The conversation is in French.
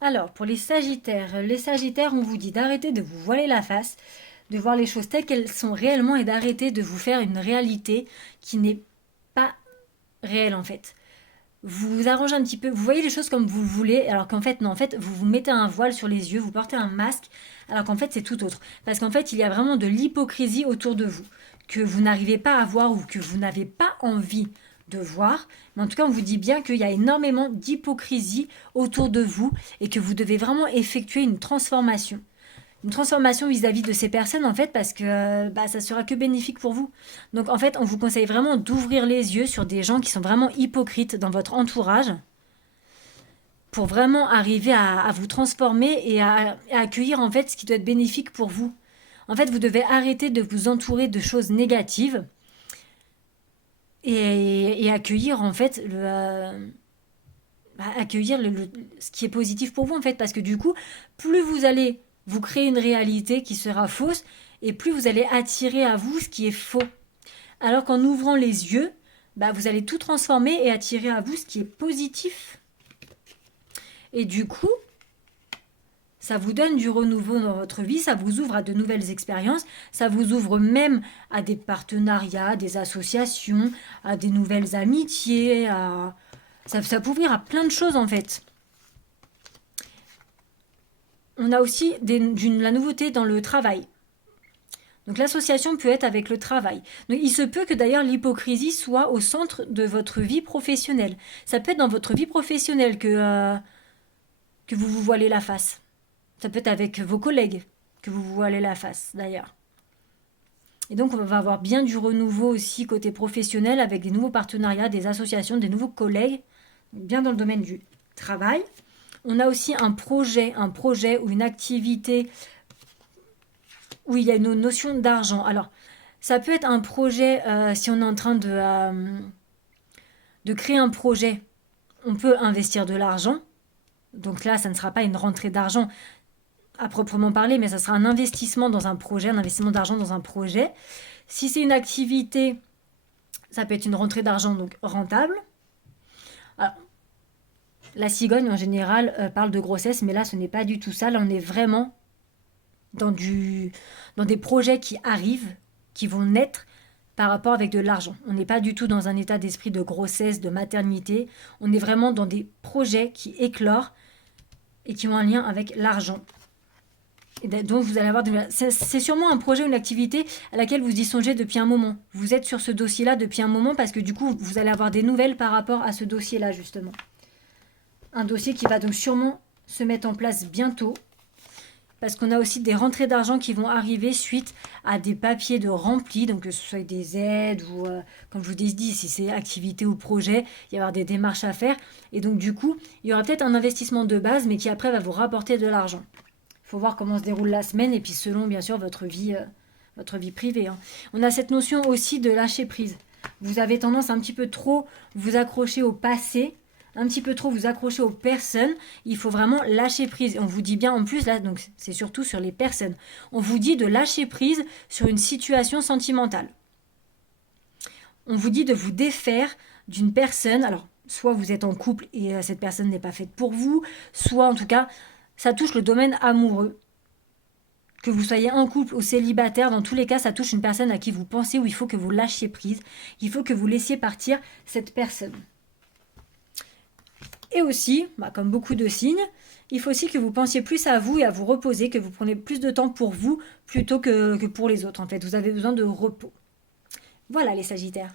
Alors, pour les Sagittaires, on vous dit d'arrêter de vous voiler la face, de voir les choses telles qu'elles sont réellement et d'arrêter de vous faire une réalité qui n'est pas réelle en fait. Vous vous arrangez un petit peu, vous voyez les choses comme vous le voulez, alors qu'en fait, non, en fait, vous vous mettez un voile sur les yeux, vous portez un masque, alors qu'en fait, c'est tout autre. Parce qu'en fait, il y a vraiment de l'hypocrisie autour de vous, que vous n'arrivez pas à voir ou que vous n'avez pas envie de voir. Mais en tout cas, on vous dit bien qu'il y a énormément d'hypocrisie autour de vous et que vous devez vraiment effectuer une transformation. Une transformation vis-à-vis de ces personnes en fait parce que ça sera que bénéfique pour vous. Donc en fait on vous conseille vraiment d'ouvrir les yeux sur des gens qui sont vraiment hypocrites dans votre entourage pour vraiment arriver à vous transformer et à accueillir en fait ce qui doit être bénéfique pour vous. En fait vous devez arrêter de vous entourer de choses négatives et accueillir en fait accueillir ce qui est positif pour vous en fait parce que du coup plus vous allez vous créer une réalité qui sera fausse et plus vous allez attirer à vous ce qui est faux. Alors qu'en ouvrant les yeux, vous allez tout transformer et attirer à vous ce qui est positif. Et du coup, ça vous donne du renouveau dans votre vie, ça vous ouvre à de nouvelles expériences, ça vous ouvre même à des partenariats, des associations, à des nouvelles amitiés, ça peut ouvrir à plein de choses en fait. On a aussi la nouveauté dans le travail. Donc l'association peut être avec le travail. Donc il se peut que d'ailleurs l'hypocrisie soit au centre de votre vie professionnelle. Ça peut être dans votre vie professionnelle que vous vous voilez la face. Ça peut être avec vos collègues que vous vous voilez la face d'ailleurs. Et donc on va avoir bien du renouveau aussi côté professionnel avec des nouveaux partenariats, des associations, des nouveaux collègues, bien dans le domaine du travail. On a aussi un projet ou une activité où il y a une notion d'argent. Alors, ça peut être un projet, si on est en train de créer un projet, on peut investir de l'argent. Donc là, ça ne sera pas une rentrée d'argent à proprement parler, mais ça sera un investissement dans un projet, un investissement d'argent dans un projet. Si c'est une activité, ça peut être une rentrée d'argent donc rentable. Alors, la cigogne en général parle de grossesse, mais là ce n'est pas du tout ça. Là on est vraiment dans des projets qui arrivent, qui vont naître par rapport avec de l'argent. On n'est pas du tout dans un état d'esprit de grossesse, de maternité. On est vraiment dans des projets qui éclorent et qui ont un lien avec l'argent. Et donc vous allez avoir c'est sûrement un projet ou une activité à laquelle vous y songez depuis un moment. Vous êtes sur ce dossier-là depuis un moment parce que du coup vous allez avoir des nouvelles par rapport à ce dossier-là justement. Un dossier qui va donc sûrement se mettre en place bientôt parce qu'on a aussi des rentrées d'argent qui vont arriver suite à des papiers de remplis, donc que ce soit des aides ou, comme je vous ai dit, si c'est activité ou projet, il y avoir des démarches à faire. Et donc du coup, il y aura peut-être un investissement de base, mais qui après va vous rapporter de l'argent. Il faut voir comment se déroule la semaine, et puis selon bien sûr votre vie privée. On a cette notion aussi de lâcher prise. Vous avez tendance un petit peu trop vous accrocher au passé, un petit peu trop vous accrocher aux personnes, il faut vraiment lâcher prise. On vous dit bien en plus, là, donc c'est surtout sur les personnes, on vous dit de lâcher prise sur une situation sentimentale. On vous dit de vous défaire d'une personne, alors soit vous êtes en couple et cette personne n'est pas faite pour vous, soit en tout cas, ça touche le domaine amoureux. Que vous soyez en couple ou célibataire, dans tous les cas, ça touche une personne à qui vous pensez où il faut que vous lâchiez prise, il faut que vous laissiez partir cette personne. Et aussi, comme beaucoup de signes, il faut aussi que vous pensiez plus à vous et à vous reposer, que vous preniez plus de temps pour vous plutôt que pour les autres. En fait, vous avez besoin de repos. Voilà les Sagittaires.